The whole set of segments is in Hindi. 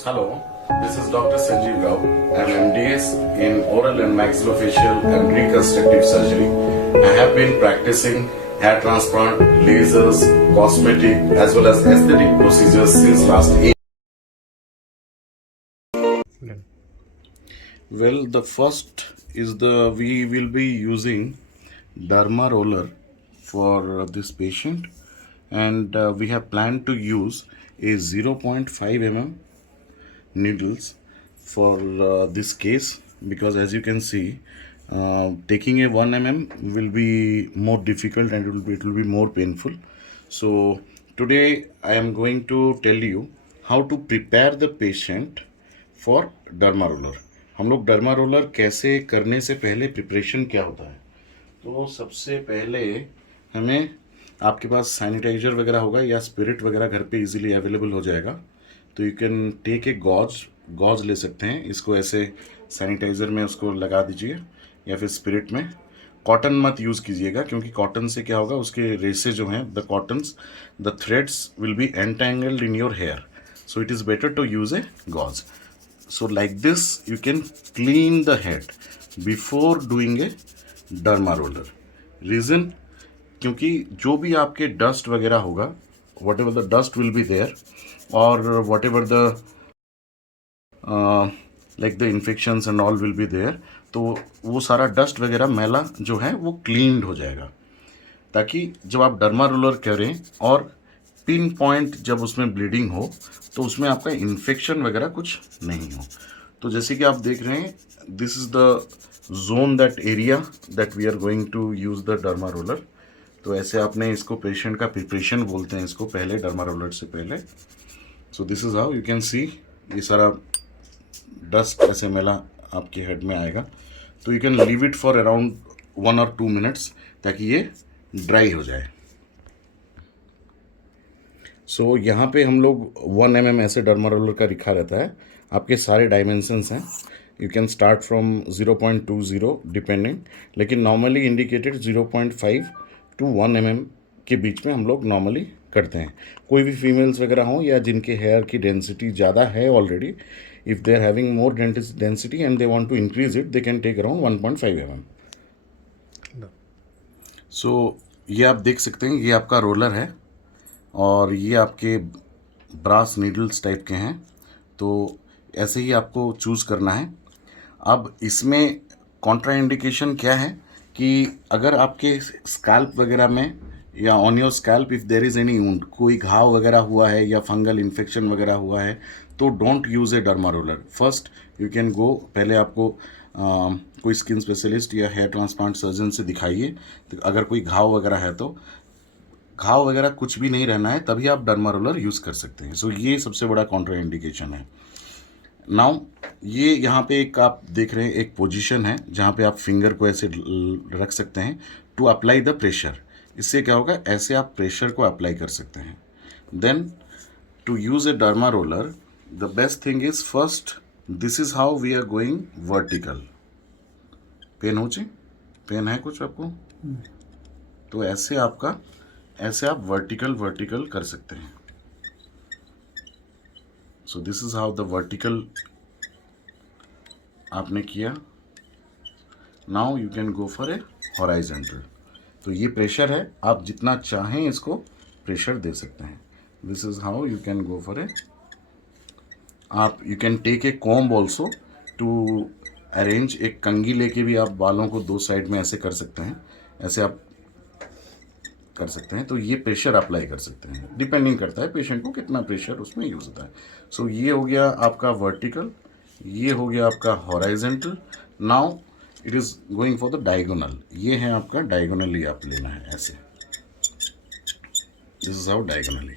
Hello, this is Dr. Sanjeev Rao. I'm MDS in oral and maxillofacial and reconstructive surgery. I have been practicing hair transplant, lasers, cosmetic as well as aesthetic procedures since last 8. Well, the first is we will be using derma roller for this patient, and we have planned to use a 0.5 mm needles for this case, because as you can see, taking a 1 mm will be more difficult and it will be more painful. So today I am going to tell you how to prepare the patient for derma roller. हम लोग डर्मा रोलर कैसे करने से पहले प्रिपरेशन क्या होता है. तो सबसे पहले हमें, आपके पास सैनिटाइजर वगैरह होगा या स्पिरिट वगैरह घर पे इजीली अवेलेबल हो जाएगा, तो you can take a gauze ले सकते हैं. इसको ऐसे सैनिटाइज़र में उसको लगा दीजिए या फिर स्पिरिट में. कॉटन मत यूज़ कीजिएगा, क्योंकि कॉटन से क्या होगा, उसके रेसे जो हैं, the threads will be entangled in your hair. So it is better to use a gauze. So like this you can clean the head before doing a derma roller. Reason, क्योंकि जो भी आपके डस्ट वगैरह होगा, whatever the dust will be there or whatever the like the infections and all will be there, तो वो सारा डस्ट वगैरह मैला जो है वो क्लीन्ड हो जाएगा, ताकि जब आप डर्मा रोलर करें और पिन पॉइंट जब उसमें ब्लीडिंग हो तो उसमें आपका इन्फेक्शन वगैरह कुछ नहीं हो. तो जैसे कि आप देख रहे हैं, this is the zone, that area that we are going to use the derma roller. तो ऐसे आपने इसको, पेशेंट का प्रिपरेशन बोलते हैं इसको, पहले डर्मा रोलर से पहले. So this is how you can see, ये सारा डस्ट ऐसे मेला आपके हेड में आएगा. तो you can leave it for around 1 or 2 minutes ताकि ये ड्राई हो जाए. सो यहाँ पे हम लोग 1 mm ऐसे डर्मा रोलर का लिखा रहता है. आपके सारे डायमेंशंस हैं. You can start from 0.20 depending, लेकिन नॉर्मली इंडिकेटेड 0.5 to 1 mm के बीच में हम लोग नॉर्मली करते हैं. कोई भी फीमेल्स वगैरह हों या जिनके हेयर की डेंसिटी ज़्यादा है already, if they are having more density and they want to increase it, they can take around 1.5 mm. So ये आप देख सकते हैं, ये आपका रोलर है और ये आपके ब्रास नीडल्स टाइप के हैं. तो ऐसे ही आपको चूज़ करना है. अब इसमें कॉन्ट्रा इंडिकेशन क्या है कि अगर आपके स्कैल्प वगैरह में या on your scalp if there is any wound, कोई घाव वगैरह हुआ है या फंगल इन्फेक्शन वगैरह हुआ है, तो don't use a derma roller. First you can गो, पहले आपको कोई स्किन स्पेशलिस्ट या हेयर ट्रांसप्लांट सर्जन से दिखाइए. तो अगर कोई घाव वगैरह है, तो घाव वगैरह कुछ भी नहीं रहना है, तभी आप डर्मा रोलर यूज़ कर सकते हैं. सो ये सबसे बड़ा कॉन्ट्रा इंडिकेशन है. नाउ ये यहाँ पे एक आप देख रहे हैं, एक पोजीशन है जहाँ पे आप फिंगर को ऐसे रख सकते हैं टू अप्लाई द प्रेशर. इससे क्या होगा, ऐसे आप प्रेशर को अप्लाई कर सकते हैं. Then to use a derma roller, the best thing is, first this is how we are going vertical. Pen हो जी, पेन है कुछ आपको, तो ऐसे आप वर्टिकल कर सकते हैं. So this is how the vertical आपने किया. Now you can go for A horizontal. तो ये प्रेशर है, आप जितना चाहें इसको प्रेशर दे सकते हैं. This is how you can go for a, आप you can take a comb also to arrange. एक कंघी लेके भी आप बालों को दो साइड में ऐसे कर सकते हैं, ऐसे आप कर सकते हैं. तो ये प्रेशर अप्लाई कर सकते हैं, डिपेंडिंग करता है पेशेंट को कितना प्रेशर उसमें यूज़ होता है. सो ये हो गया आपका वर्टिकल, ये हो गया आपका horizontal. Now it is going for the diagonal. ये है आपका डायगोनली आप लेना है ऐसे. This is how diagonally.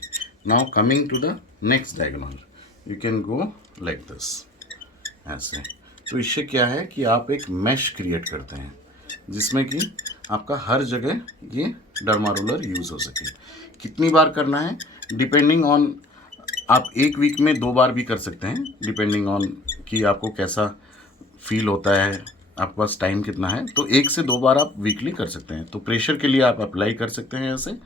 Now coming to the next diagonal, you can go like this ऐसे. तो इससे क्या है कि आप एक मैश क्रिएट करते हैं जिसमें कि आपका हर जगह ये डर्मा रोलर यूज़ हो सके. कितनी बार करना है, डिपेंडिंग ऑन, आप एक वीक में 2 बार भी कर सकते हैं, डिपेंडिंग ऑन कि आपको कैसा फील होता है, आपके पास टाइम कितना है. तो 1 से 2 बार आप वीकली कर सकते हैं. तो प्रेशर के लिए आप अप्लाई कर सकते हैं ऐसे,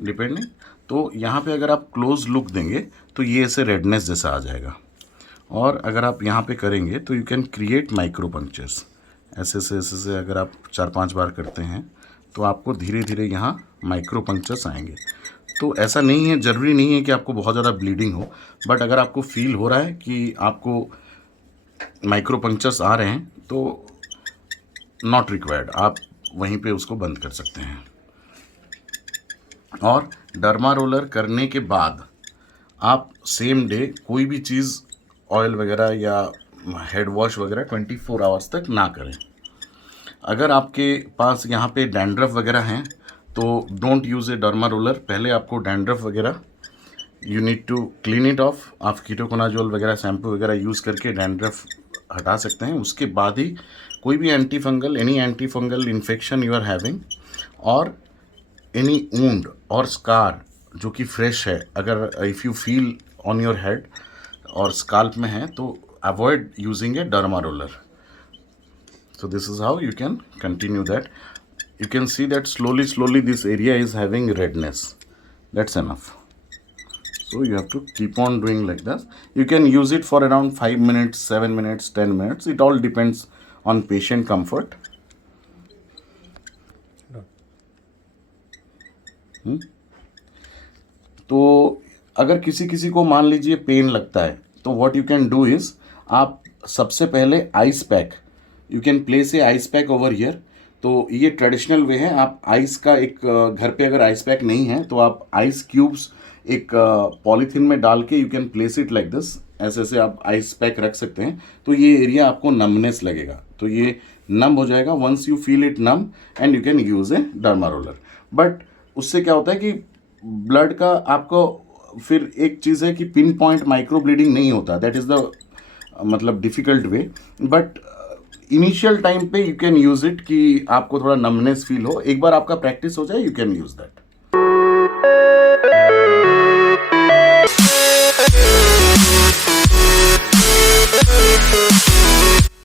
डिपेंडिंग. तो यहाँ पे अगर आप क्लोज लुक देंगे तो ये ऐसे रेडनेस जैसा आ जाएगा. और अगर आप यहाँ पे करेंगे तो you can create micro punctures. ऐसे से अगर आप 4-5 बार करते हैं तो आपको धीरे धीरे यहाँ माइक्रो पंक्चर्स आएंगे। तो ऐसा नहीं है, ज़रूरी नहीं है कि आपको बहुत ज़्यादा ब्लीडिंग हो, बट अगर आपको फील हो रहा है कि आपको माइक्रो पंक्चर्स आ रहे हैं तो नॉट रिक्वायर्ड, आप वहीं पे उसको बंद कर सकते हैं। और डर्मा रोलर करने के बाद आप सेम डे कोई भी चीज़ ऑयल वगैरह या हेड वॉश वगैरह 24 आवर्स तक ना करें। अगर आपके पास यहाँ पे डैंड्रफ वगैरह हैं तो don't use a derma roller. पहले आपको डैंड्रफ वगैरह you need to clean it off. आप कीटोकोनाजोल वगैरह शैम्पू वगैरह यूज़ करके डैंड्रफ हटा सकते हैं। उसके बाद ही कोई भी any anti fungal infection you are having और एनी वुंड और स्कार जो कि फ्रेश है, अगर if you feel on your head और स्काल्प में है तो avoid using a derma roller. So this is how you can continue that. You can see that slowly this area is having redness. That's enough. So you have to keep on doing like this. You can use it for around 5 minutes, 7 minutes, 10 minutes. It all depends on patient comfort. तो अगर किसी को मान लीजिए पेन लगता है तो what you can do is, आप सबसे पहले ice pack, you can place a ice pack over here. तो ये ट्रेडिशनल वे है। आप आइस का एक घर पे अगर आइस पैक नहीं है तो आप आइस क्यूब्स एक पॉलीथीन में डाल के you can place it like this. ऐसे आप आइस पैक रख सकते हैं तो ये एरिया आपको नमनेस लगेगा, तो ये नम हो जाएगा। वंस यू फील इट नम and you can use a derma roller. But उससे क्या होता है कि ब्लड का आपको फिर एक चीज़ है कि पिन पॉइंट माइक्रो ब्लीडिंग नहीं होता, दैट इज़ द मतलब difficult way. But initial time पे यू कैन यूज़ इट कि आपको थोड़ा नमनेस फील हो। एक बार आपका प्रैक्टिस हो जाए यू कैन यूज़ दैट।